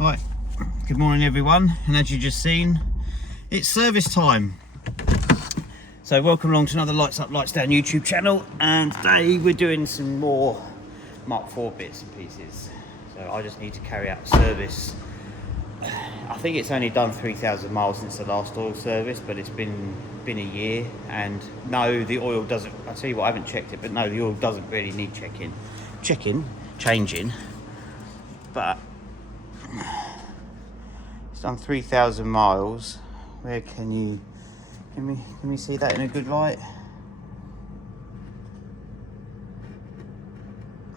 Right, good morning everyone, and as you just seen, it's service time. So welcome along to another Lights Up Lights Down YouTube channel, and today we're doing some more Mk4 bits and pieces. So I just need to carry out service. I think it's only done 3,000 miles since the last oil service, but it's been a year, and no, the oil doesn't, I'll tell you what, I haven't checked it, but no, the oil doesn't really need changing, but it's done 3,000 miles. Where can we see that in a good light?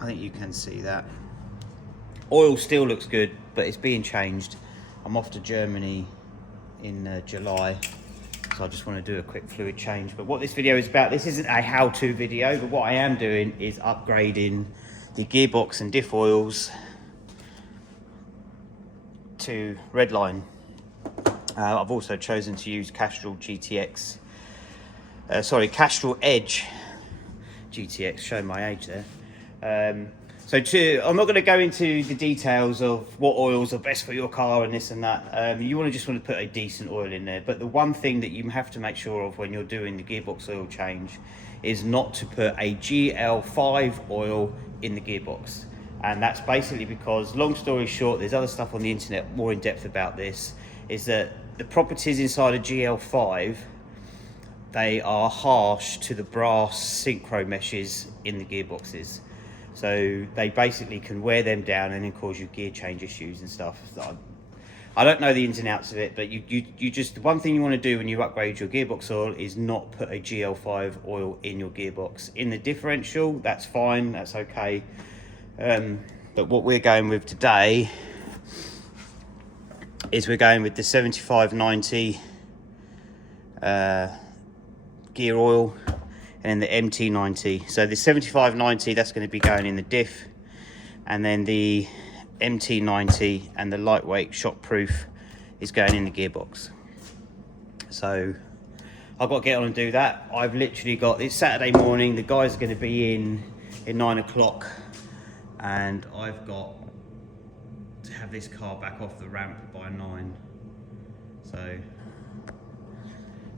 I think you can see that. Oil still looks good, but it's being changed. I'm off to Germany in July, so I just want to do a quick fluid change. But what this video is about, this isn't a how-to video, but what I am doing is upgrading the gearbox and diff oils to redline. I've also chosen to use Castrol Edge GTX, showing my age there. I'm not going to go into the details of what oils are best for your car and this and that. You just want to put a decent oil in there. But the one thing that you have to make sure of when you're doing the gearbox oil change is not to put a GL5 oil in the gearbox. And that's basically because, long story short, there's other stuff on the internet more in depth about this, is that the properties inside a GL5, they are harsh to the brass synchro meshes in the gearboxes. So they basically can wear them down and then cause you gear change issues and stuff. I don't know the ins and outs of it, but you just, the one thing you want to do when you upgrade your gearbox oil is not put a GL5 oil in your gearbox. In the differential, that's fine, that's okay. But what we're going with today is we're going with the 7590 gear oil and the MT90. So the 7590, that's going to be going in the diff, and then the MT90 and the lightweight shockproof is going in the gearbox. So I've got to get on and do that. I've literally got, it's Saturday morning, the guys are going to be in 9 o'clock, and I've got to have this car back off the ramp by 9. So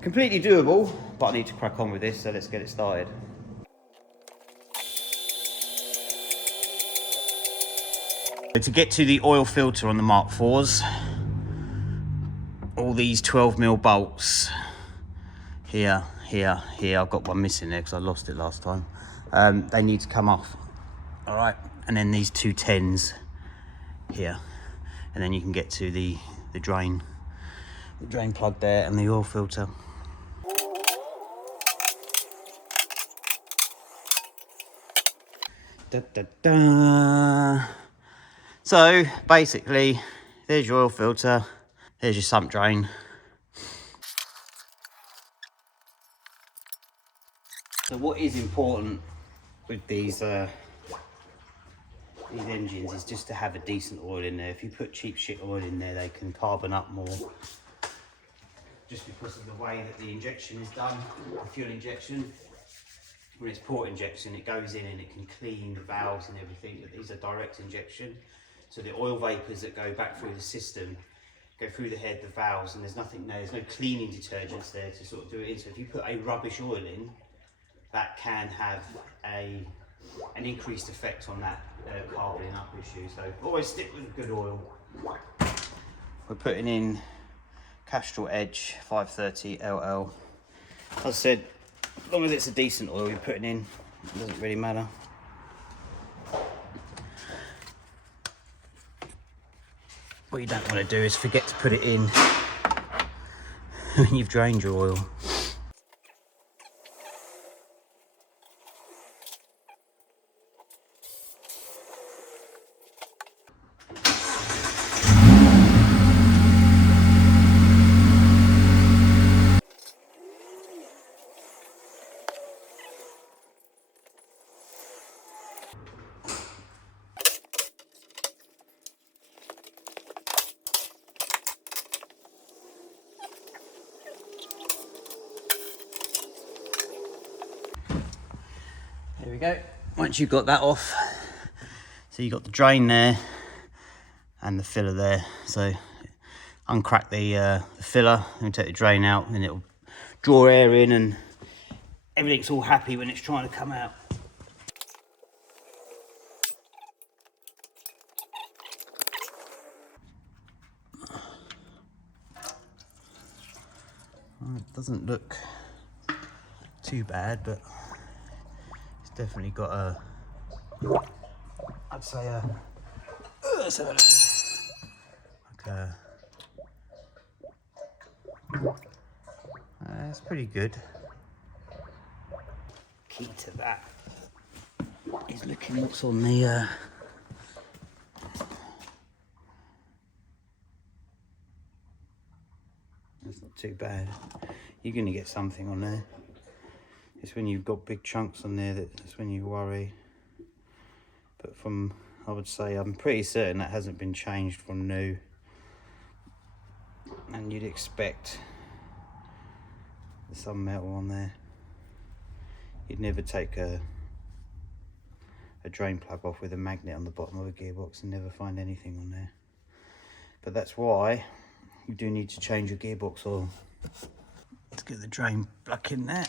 completely doable, but I need to crack on with this, so let's get it started. To get to the oil filter on the Mk4s, all these 12mm bolts here, I've got one missing there because I lost it last time. They need to come off. All right, and then these two 10s here, and then you can get to the drain plug there and the oil filter. Da, da, da. So basically, there's your oil filter, there's your sump drain. So what is important with these engines is just to have a decent oil in there. If you put cheap shit oil in there, they can carbon up more, just because of the way that the injection is done, the fuel injection. When it's port injection, it goes in and it can clean the valves and everything, but these are direct injection. So the oil vapors that go back through the system go through the head, the valves, and there's nothing there, there's no cleaning detergents there to sort of do it in. So if you put a rubbish oil in, that can have an increased effect on that carboning up issue. So always stick with good oil. We're putting in Castrol Edge 530 LL. As I said, as long as it's a decent oil you're putting in, it doesn't really matter. What you don't want to do is forget to put it in when you've drained your oil. There we go. Once you've got that off, so you've got the drain there, and the filler there. So uncrack the filler and take the drain out, and it'll draw air in and everything's all happy when it's trying to come out. Well, it doesn't look too bad, but it's definitely got a, I'd say a, let's have a look. Like it's pretty good. Key to that is looking what's on the that's not too bad. You're going to get something on there. It's when you've got big chunks on there that's when you worry. But from, I would say, I'm pretty certain that hasn't been changed from new. And you'd expect some metal on there. You'd never take a drain plug off with a magnet on the bottom of a gearbox and never find anything on there. But that's why you do need to change your gearbox oil. Let's get the drain plug in there.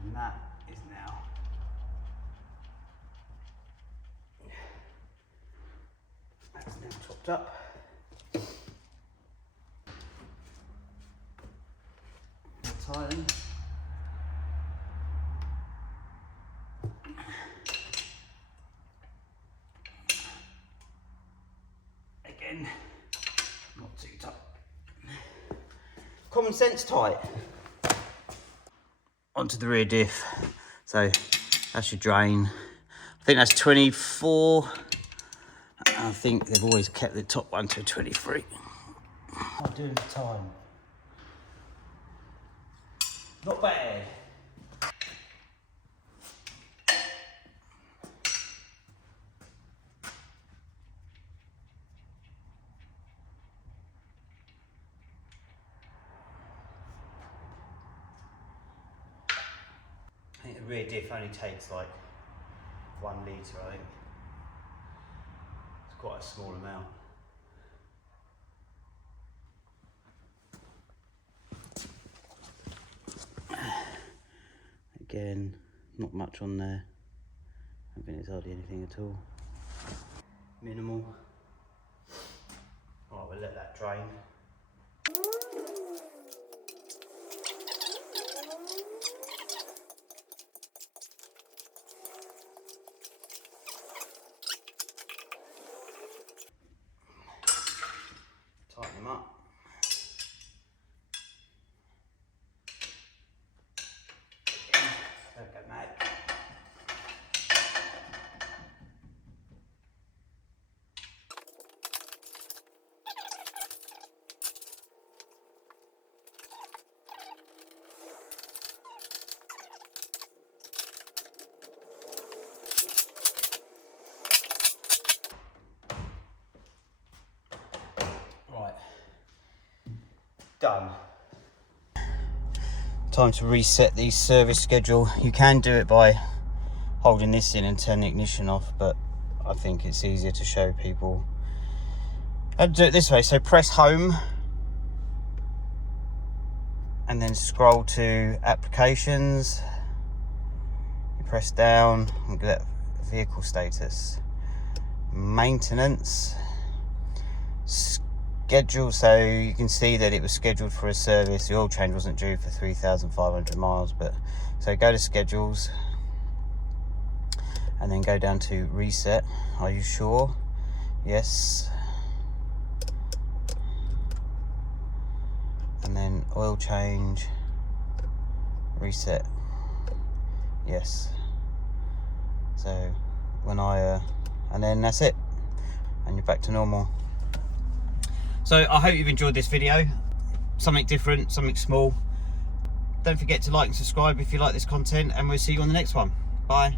And that is now topped up. Tiling. Again, not too tight. Common sense tight. Onto the rear diff. So that's your drain. I think that's 24. I think they've always kept the top one to 23. I'm doing the time. Not bad. I think the rear diff only takes like 1 litre, I think. It's quite a small amount. Again, not much on there. I don't think it's hardly anything at all. Minimal. Alright, we'll let that drain. Tighten them up. Don't go mad. Right, done. Time to reset the service schedule. You can do it by holding this in and turn the ignition off, but I think it's easier to show people. I'd do it this way. So press home and then scroll to applications. You press down and get vehicle status, maintenance, schedule. So you can see that it was scheduled for a service. The oil change wasn't due for 3,500 miles, but so So go to schedules and then go down to reset. Are you sure? Yes. And then oil change, reset, yes. So when I and then that's it, and you're back to normal. So I hope you've enjoyed this video, something different, something small. Don't forget to like and subscribe if you like this content, and we'll see you on the next one. Bye.